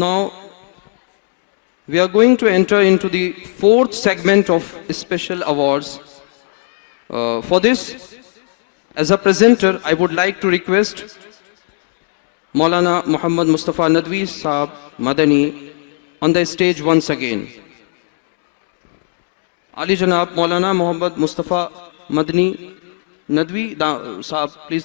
Now, we are going to enter into the fourth segment of special awards. For this, as a presenter, I would like to request Maulana Muhammad Mustafa Nadwi Saab Madani on the stage once again. Ali Janab Maulana Muhammad Mustafa Madani Nadwi Saab, please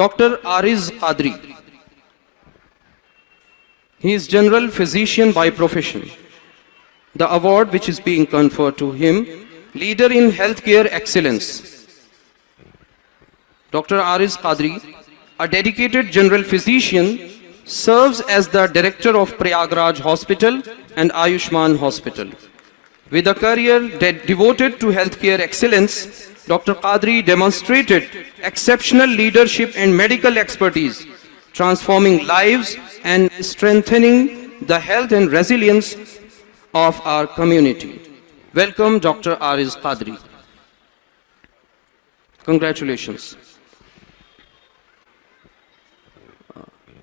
Dr. Ariz Qadri. He is general physician by profession. The award which is being conferred to him, Leader in Healthcare Excellence. Dr. Ariz Qadri, a dedicated general physician, serves as the director of Prayagraj Hospital and Ayushman Hospital. With a career devoted to healthcare excellence, Dr. Qadri demonstrated exceptional leadership and medical expertise, transforming lives and strengthening the health and resilience of our community. Welcome, Dr. Ariz Qadri. Congratulations.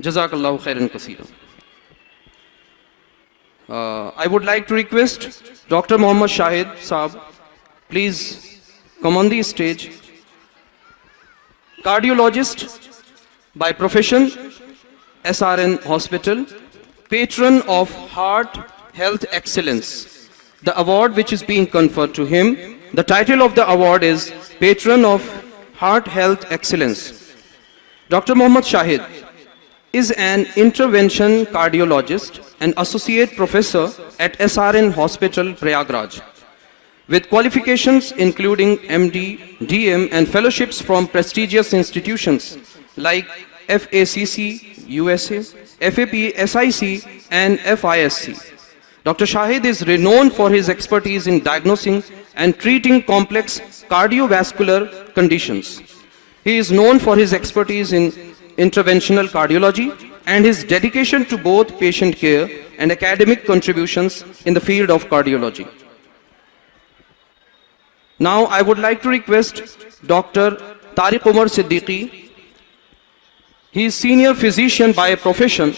Jazakallahu khairan kaseeran. I would like to request Dr. Muhammad Shahid Saab, please come on the stage. Cardiologist by profession, SRN Hospital, patron of Heart Health Excellence. The award which is being conferred to him, the title of the award is Patron of Heart Health Excellence. Dr. Muhammad Shahid is an intervention cardiologist and associate professor at SRN Hospital, Prayagraj, with qualifications including MD, DM and fellowships from prestigious institutions like FACC, USA, FAP, SIC and FISC. Dr. Shahid is renowned for his expertise in diagnosing and treating complex cardiovascular conditions. He is known for his expertise in interventional cardiology and his dedication to both patient care and academic contributions in the field of cardiology. Now I would like to request Dr. Tariq Umar Siddiqui. He is senior physician by profession.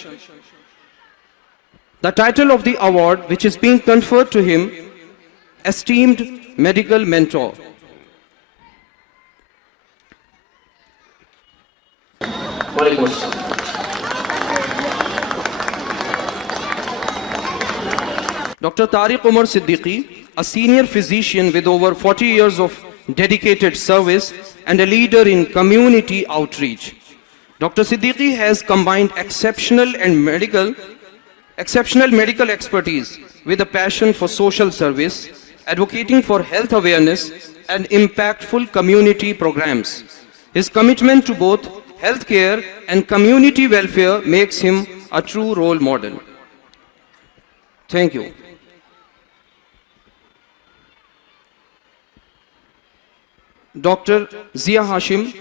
The title of the award which is being conferred to him, Esteemed Medical Mentor. Dr. Tariq Umar Siddiqui, a senior physician with over 40 years of dedicated service and a leader in community outreach. Dr. Siddiqui has combined exceptional medical expertise with a passion for social service, advocating for health awareness and impactful community programs. His commitment to both healthcare and community welfare makes him a true role model. Thank you. Dr. Zia Hashim,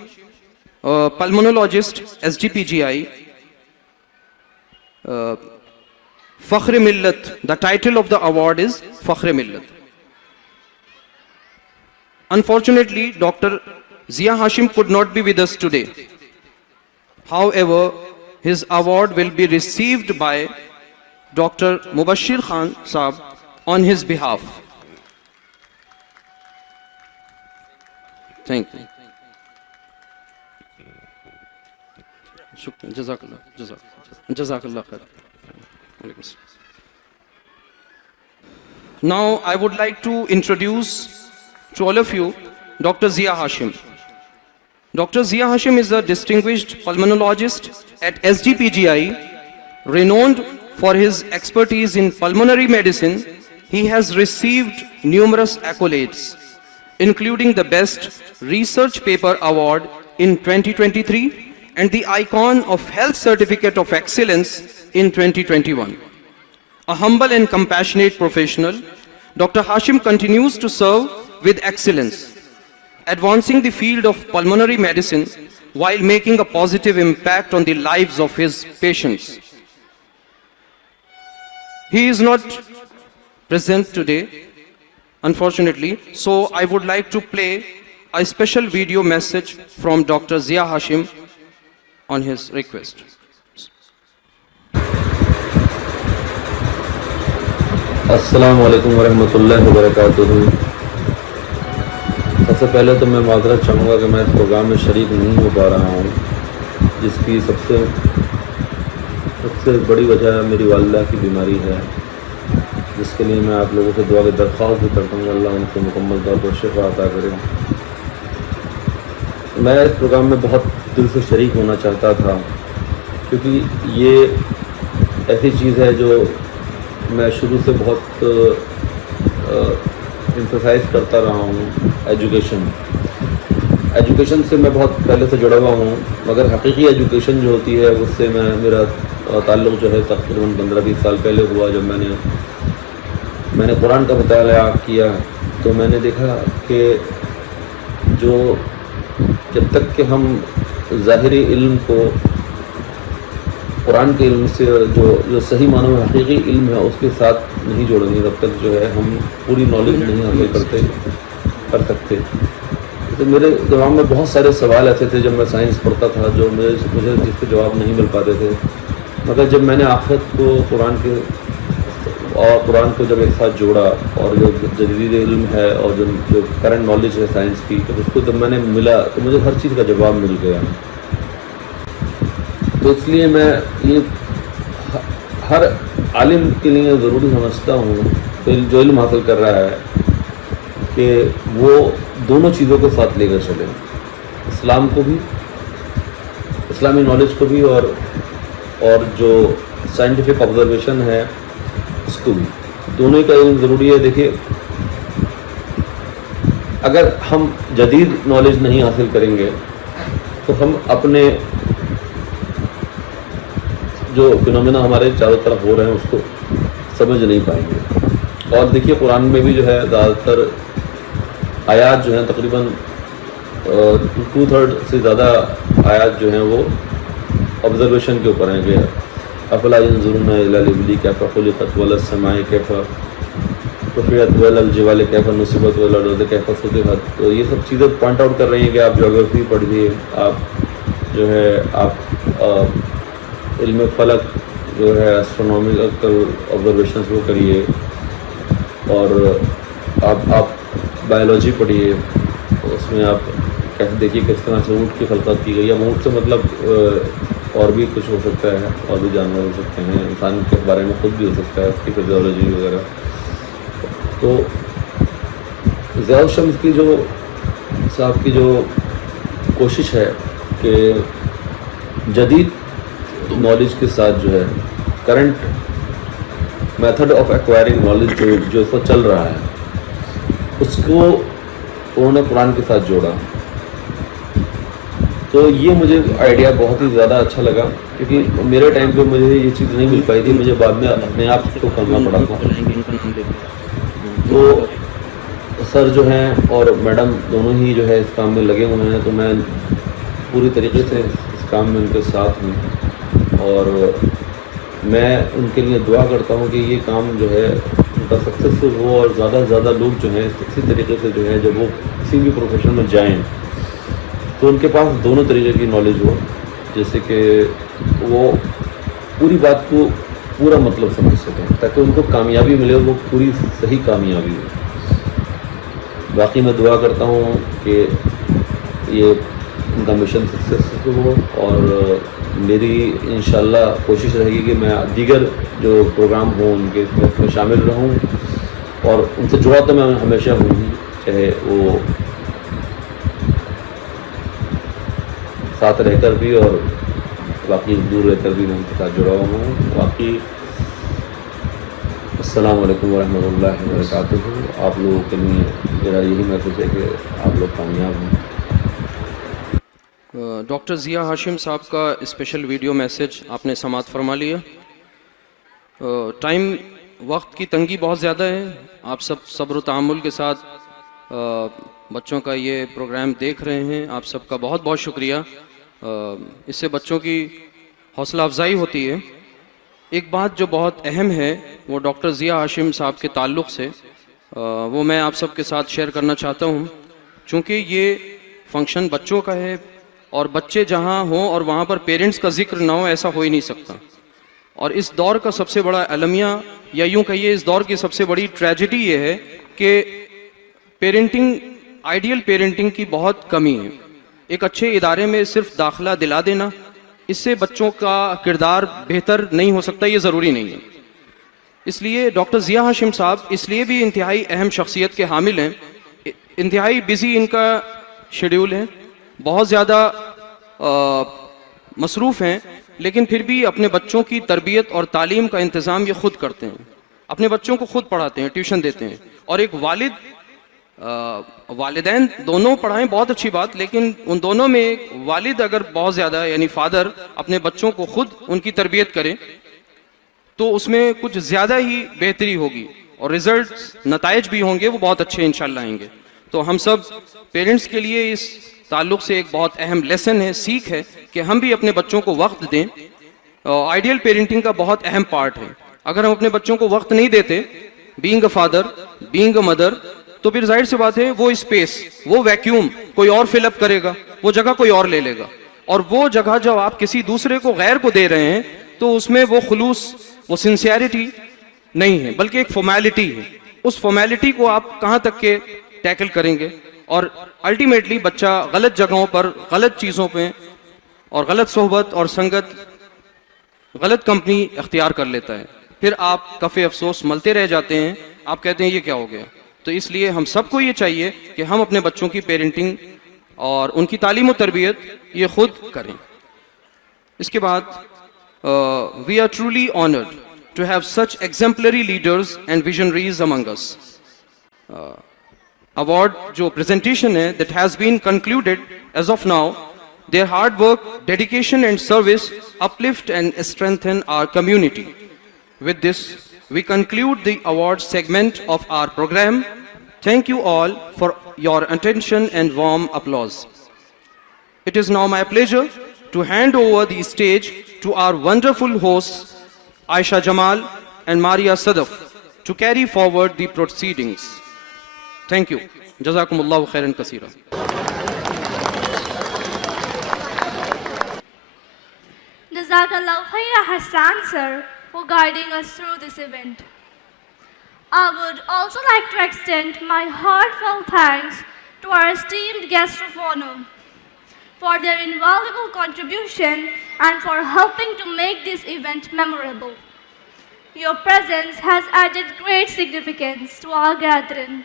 pulmonologist, SGPGI, Fakhre Millat. The title of the award is Fakhre Millat. Unfortunately, Dr. Zia Hashim could not be with us today. However, his award will be received by Dr. Mubashir Khan Saab on his behalf. Thank you. شکریہ. جزاک اللہ. جزاک اللہ خیر. وعلیکم السلام. Now I would like to introduce to all of you Dr. Zia Hashim. Dr. Zia Hashim is a distinguished pulmonologist at SGPGI, renowned for his expertise in pulmonary medicine. He has received numerous accolades, including the Best Research Paper Award in 2023 and the Icon of Health Certificate of Excellence in 2021. A humble and compassionate professional, Dr. Hashim continues to serve with excellence, advancing the field of pulmonary medicine while making a positive impact on the lives of his patients. He is not present today, unfortunately, so I would like to play a special video message from Dr. Zia Hashim on his request. السلام علیکم ورحمۃ اللہ وبرکاتہ. سب سے پہلے تو میں معذرت چاہوں گا کہ میں اس پروگرام میں شریک نہیں ہو پا رہا ہوں، جس کی سب سے بڑی وجہ میری والدہ کی بیماری ہے، جس کے لیے میں آپ لوگوں سے دعا کی درخواست بھی کرتا ہوں کہ اللہ ان کو مکمل طور پر شفا عطا کرے. میں اس پروگرام میں بہت دل سے شریک ہونا چاہتا تھا، کیونکہ یہ ایسی چیز ہے جو میں شروع سے بہت امفسائز کرتا رہا ہوں. ایجوکیشن سے میں بہت پہلے سے جڑا ہوا ہوں، مگر حقیقی ایجوکیشن جو ہوتی ہے اس سے میرا تعلق جو ہے تقریباً 15-20 سال پہلے ہوا. جب میں نے قرآن کا مطالعہ کیا تو میں نے دیکھا کہ جب تک کہ ہم ظاہری علم کو قرآن کے علم سے جو صحیح معنوں میں حقیقی علم ہے اس کے ساتھ نہیں جوڑیں گے، تب تک جو ہے ہم پوری نالج نہیں حاصل کر سکتے. تو میرے دماغ میں بہت سارے سوال ایسے تھے جب میں سائنس پڑھتا تھا جو مجھے جس کے جواب نہیں مل پاتے تھے، مگر جب میں نے آخرت کو قرآن کو جب ایک ساتھ جوڑا اور جو جدید علم ہے اور جو کرنٹ نالج ہے سائنس کی، تو اس کو جب میں نے ملا تو مجھے ہر چیز کا جواب مل گیا. تو اس لیے میں یہ ہر عالم کے لیے ضروری سمجھتا ہوں جو علم حاصل کر رہا ہے کہ وہ دونوں چیزوں کو ساتھ لے کر چلے، اسلام کو بھی، اسلامی نالج کو بھی، اور جو سائنٹیفک آبزرویشن ہے اس کو بھی. دونوں کا علم ضروری ہے. دیکھیے، اگر ہم جدید نالج نہیں حاصل کریں گے تو ہم اپنے جو فینومینا ہمارے چاروں طرف ہو رہے ہیں اس کو سمجھ نہیں پائیں گے. اور دیکھیے قرآن میں بھی جو ہے زیادہ تر آیات جو ہیں تقریباً 2/3 سے زیادہ آیات جو ہیں وہ آبزرویشن کے اوپر ہیں کہ افلا ينظرون الى الابل كيف خلقت ولا السماء كيف رفعت ولا الجبال كيف نصبت ولا الارض كيف سطحت. تو یہ سب چیزیں پوائنٹ آؤٹ کر رہی ہیں کہ آپ جیوگرافی پڑھیے، آپ جو ہے آپ علم فلک جو ہے ایسٹرونومیکل آبزرویشنس وہ کریے، اور آپ بایولوجی پڑھیے، اس میں آپ کیسے دیکھیے کس طرح سے اونٹ کی خلقت کی گئی ہے. اونٹ سے مطلب اور بھی کچھ ہو سکتا ہے، اور بھی جانور ہو سکتے ہیں، انسان کے بارے میں خود بھی ہو سکتا ہے، اس کی فزیولوجی وغیرہ. تو ضیاء الشمس کی جو صاحب کی جو کوشش ہے کہ جدید نالج کے ساتھ جو ہے current method of acquiring knowledge جو اس وقت چل رہا ہے اس کو انہوں نے قرآن کے ساتھ جوڑا. تو یہ مجھے آئیڈیا بہت ہی زیادہ اچھا لگا، کیونکہ میرے ٹائم پہ مجھے یہ چیز نہیں مل پائی تھی، مجھے بعد میں اپنے آپ کو کرنا پڑا تھا. تو سر جو ہیں اور میڈم دونوں ہی جو ہے اس کام میں لگے ہوئے ہیں، تو میں پوری طریقے سے اس کام میں ان کے ساتھ ہوں، اور میں ان کے لیے دعا کرتا ہوں کہ یہ کام جو ہے ان کا سکسیسفل ہو، اور زیادہ سے زیادہ لوگ جو ہیں اسی طریقے سے جو ہے جب وہ کسی بھی پروفیشن میں جائیں تو ان کے پاس دونوں طریقے کی نالج ہو، جیسے کہ وہ پوری بات کو پورا مطلب سمجھ سکیں، تاکہ ان کو کامیابی ملے، وہ پوری صحیح کامیابی ہو. باقی میں دعا کرتا ہوں کہ یہ ان کا مشن سکسیسفل ہو، اور میری انشاءاللہ کوشش رہے گی کہ میں دیگر جو پروگرام ہوں ان کے اس میں شامل رہوں، اور ان سے جڑا تو میں ہمیشہ ہوں ہی، چاہے وہ ساتھ رہ کر بھی اور باقی دور رہ کر بھی میں ان کے ساتھ جڑا ہوا ہوں. باقی السلام علیکم ورحمۃ اللہ وبرکاتہ. آپ لوگوں کے لیے میرا یہی میسج ہے کہ آپ لوگ کامیاب ہوں. ڈاکٹر ضیاء ہاشم صاحب کا اسپیشل ویڈیو میسج آپ نے سماعت فرما لیا. ٹائم وقت کی تنگی بہت زیادہ ہے. آپ سب صبر و تحمل کے ساتھ بچوں کا یہ پروگرام دیکھ رہے ہیں. آپ سب کا بہت بہت شکریہ. اس سے بچوں کی حوصلہ افزائی ہوتی ہے. ایک بات جو بہت اہم ہے وہ ڈاکٹر ضیاء ہاشم صاحب کے تعلق سے وہ میں آپ سب کے ساتھ شیئر کرنا چاہتا ہوں. چونکہ یہ فنکشن بچوں کا ہے اور بچے جہاں ہوں اور وہاں پر پیرنٹس کا ذکر نہ ہو ایسا ہو ہی نہیں سکتا. اور اس دور کا سب سے بڑا المیہ یا یوں کہیے اس دور کی سب سے بڑی ٹریجڈی یہ ہے کہ پیرنٹنگ، آئیڈیل پیرنٹنگ کی بہت کمی ہے. ایک اچھے ادارے میں صرف داخلہ دلا دینا اس سے بچوں کا کردار بہتر نہیں ہو سکتا، یہ ضروری نہیں ہے. اس لیے ڈاکٹر ضیاء ہاشم صاحب اس لیے بھی انتہائی اہم شخصیت کے حامل ہیں. انتہائی بزی ان کا شیڈیول ہے، بہت زیادہ مصروف ہیں، لیکن پھر بھی اپنے بچوں کی تربیت اور تعلیم کا انتظام یہ خود کرتے ہیں. اپنے بچوں کو خود پڑھاتے ہیں، ٹیوشن دیتے ہیں. اور ایک والدین دونوں پڑھائیں بہت اچھی بات، لیکن ان دونوں میں ایک والد اگر بہت زیادہ یعنی فادر اپنے بچوں کو خود ان کی تربیت کرے تو اس میں کچھ زیادہ ہی بہتری ہوگی اور رزلٹس، نتائج بھی ہوں گے وہ بہت اچھے انشاءاللہ آئیں گے. تو ہم سب پیرنٹس کے لیے اس تعلق سے ایک بہت اہم لیسن ہے، سیکھ ہے کہ ہم بھی اپنے بچوں کو وقت دیں. آئیڈیل پیرنٹنگ کا بہت اہم پارٹ ہے. اگر ہم اپنے بچوں کو وقت نہیں دیتے، being a father, being a mother, تو پھر ظاہر سی بات ہے وہ اسپیس، وہ ویکیوم کوئی اور فل اپ کرے گا، وہ جگہ کوئی اور لے لے گا. اور وہ جگہ جب آپ کسی دوسرے کو، غیر کو دے رہے ہیں تو اس میں وہ خلوص، وہ سنسیئرٹی نہیں ہے بلکہ ایک فارمیلٹی ہے. اس فارمیلٹی کو آپ کہاں تک کے ٹیکل کریں گے؟ اور الٹیمیٹلی بچہ غلط جگہوں پر، غلط چیزوں پہ اور غلط صحبت اور سنگت، غلط کمپنی اختیار کر لیتا ہے. پھر آپ کف افسوس ملتے رہ جاتے ہیں. آپ کہتے ہیں یہ کیا ہو گیا؟ تو اس لیے ہم سب کو یہ چاہیے کہ ہم اپنے بچوں کی پیرنٹنگ اور ان کی تعلیم و تربیت یہ خود کریں. اس کے بعد we are truly honoured to have such exemplary leaders and visionaries among us. award جو presentation ہے that has been concluded as of now, their hard work, dedication and service uplift and strengthen our community. With this, we conclude the award segment of our program. Thank you all for your attention and warm applause. It is now my pleasure to hand over the stage to our wonderful hosts Aisha Jamal and Maria Sadaf to carry forward the proceedings. Thank you. Jazakumullahu khairan kaseera. Jazakallahu khairan Hassan sir for guiding us through this event. I would also like to extend my heartfelt thanks to our esteemed guests of honor for their invaluable contribution and for helping to make this event memorable. Your presence has added great significance to our gathering.